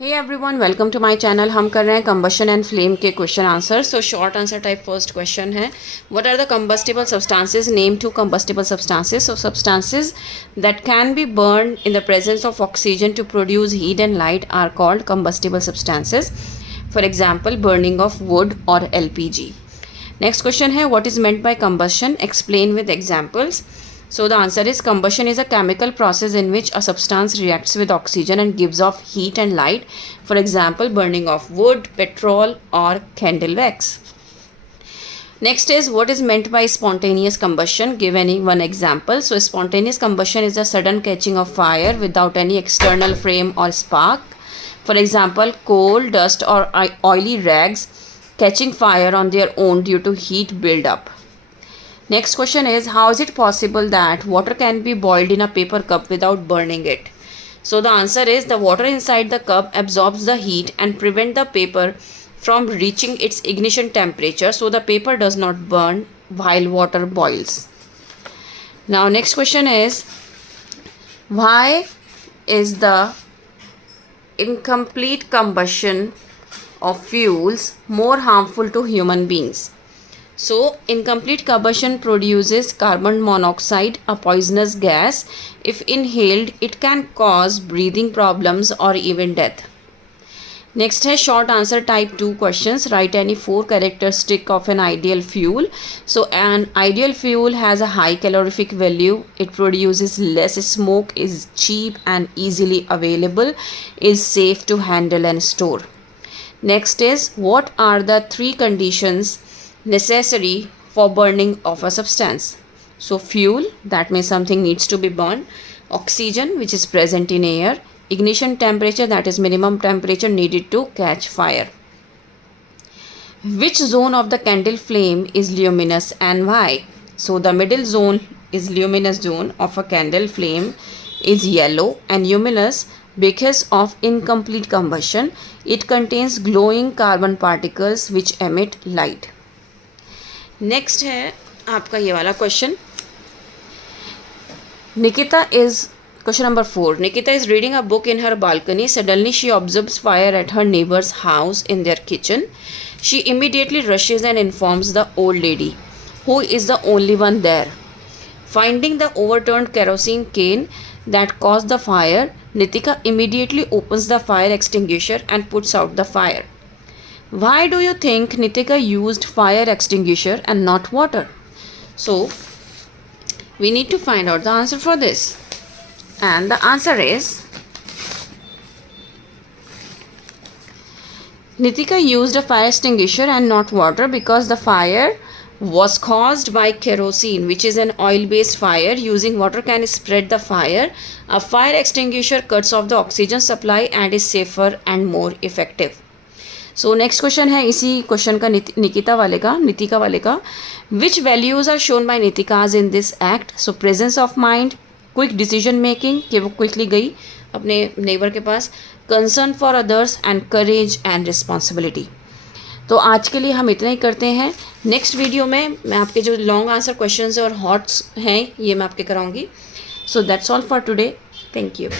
Hey everyone, welcome to my channel. हम कर रहे हैं combustion and flame के question answer. So short answer type first question है, what are the combustible substances? Name two combustible substances. So substances that can be burned in the presence of oxygen to produce heat and light are called combustible substances. For example, burning of wood or LPG. Next question है, what is meant by combustion? Explain with examples. So the answer is combustion is a chemical process in which a substance reacts with oxygen and gives off heat and light. For example, burning of wood, petrol or candle wax. Next is what is meant by spontaneous combustion. Give any one example. So spontaneous combustion is the sudden catching of fire without any external flame or spark. For example, coal, dust or oily rags catching fire on their own due to heat build-up. Next question is, how is it possible that water can be boiled in a paper cup without burning it? So the answer is, the water inside the cup absorbs the heat and prevent the paper from reaching its ignition temperature, so the paper does not burn while water boils. Now next question is, why is the incomplete combustion of fuels more harmful to human beings? So, incomplete combustion produces carbon monoxide, a poisonous gas. If inhaled, it can cause breathing problems or even death. Next है short answer type 2 questions. Write any 4 characteristic of an ideal fuel. So, an ideal fuel has a high calorific value. It produces less smoke, is cheap and easily available, is safe to handle and store. Next is, what are the 3 conditions necessary for burning of a substance? So fuel, that means something needs to be burned. Oxygen, which is present in air. Ignition temperature, that is minimum temperature needed to catch fire. Which zone of the candle flame is luminous and why? So the middle zone is luminous zone of a candle flame is yellow and luminous because of incomplete combustion. It contains glowing carbon particles which emit light. Next है आपका ये वाला question. Nikita is question number 4. Nikita is reading a book in her balcony. Suddenly she observes fire at her neighbours house in their kitchen. She immediately rushes and informs the old lady who is the only one there. Finding the overturned kerosene cane that caused the fire, Nitika immediately opens the fire extinguisher and puts out the fire. Why do you think Nitika used fire extinguisher and not water? So, we need to find out the answer for this. And the answer is, Nitika used a fire extinguisher and not water because the fire was caused by kerosene, which is an oil-based fire. Using water can spread the fire. A fire extinguisher cuts off the oxygen supply and is safer and more effective. So next question है इसी question का नितिका वाले का. Which values are shown by Nitika's in this act? So presence of mind, quick decision making कि वो quickly गई अपने neighbour के पास, concern for others and courage and responsibility. तो आज के लिए हम इतना ही करते हैं. नेक्स्ट वीडियो में मैं आपके जो लॉन्ग आंसर क्वेश्चन और हॉट्स हैं ये मैं आपके कराऊंगी. So that's all for today. Thank you.